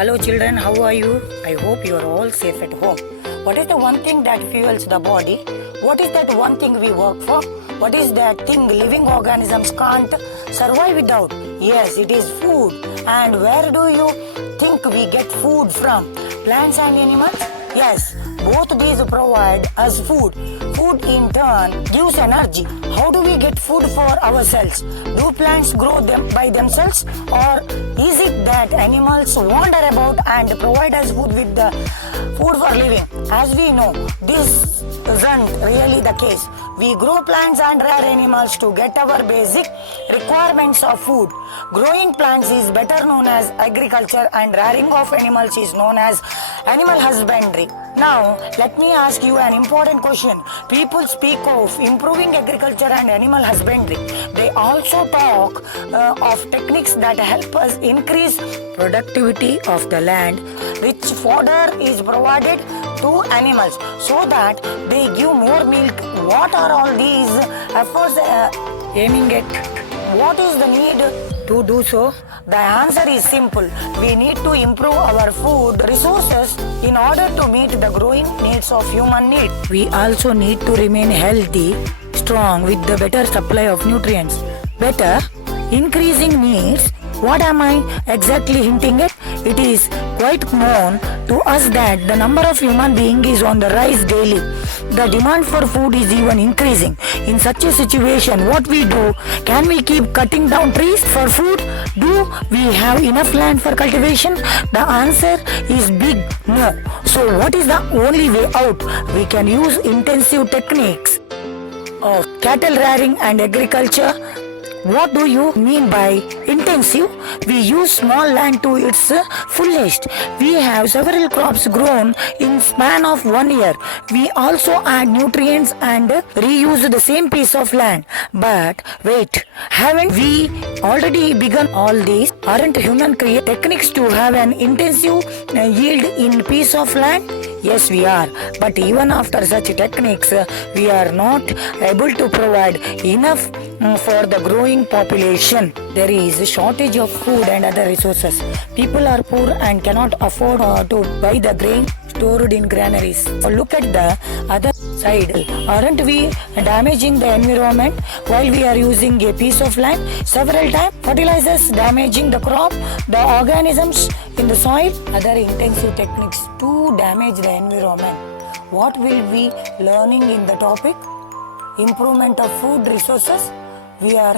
Hello children, how are you? I hope you are all safe at home. What is the one thing that fuels the body? What is that one thing we work for? What is that thing living organisms can't survive without? Yes, it is food. And where do you think we get food from? Plants and animals? Yes, both these provide us food. Food in turn gives energy. How do we get food for ourselves? Do plants grow them by themselves, or is it that animals wander about and provide us food with the food for living? As we know, this isn't really the case. We grow plants and rare animals to get our basic requirements of food. Growing plants is better known as agriculture, and rearing of animals is known as animal husbandry. Now, let me ask you an important question. People speak of improving agriculture and animal husbandry. They also talk of techniques that help us increase productivity of the land. Rich fodder is provided to animals so that they give more milk. What are all these efforts aiming at? What is the need to do so? The answer is simple. We need to improve our food resources in order to meet the growing needs of human need. We also need to remain healthy, strong with the better supply of nutrients. Better, increasing needs. What am I exactly hinting at? It is quite known to us that the number of human beings is on the rise daily. The demand for food is even increasing. In such a situation, what we do? Can we keep cutting down trees for food? Do we have enough land for cultivation? The answer is big no. So what is the only way out? We can use intensive techniques of cattle rearing and agriculture. What do you mean by intensive? We use small land to its fullest. We have several crops grown in span of 1 year. We also add nutrients and reuse the same piece of land. But wait, haven't we already begun all these? Aren't human create techniques to have an intensive yield in piece of land? Yes, we are. But even after such techniques, we are not able to provide enough for the growing population. There is a shortage of food and other resources. People are poor and cannot afford to buy the grain stored in granaries. Look at the other side. Aren't we damaging the environment while we are using a piece of land several times? Fertilizers damaging the crop, the organisms in the soil, other intensive techniques to damage the environment. What will we learning in the topic? Improvement of food resources. We are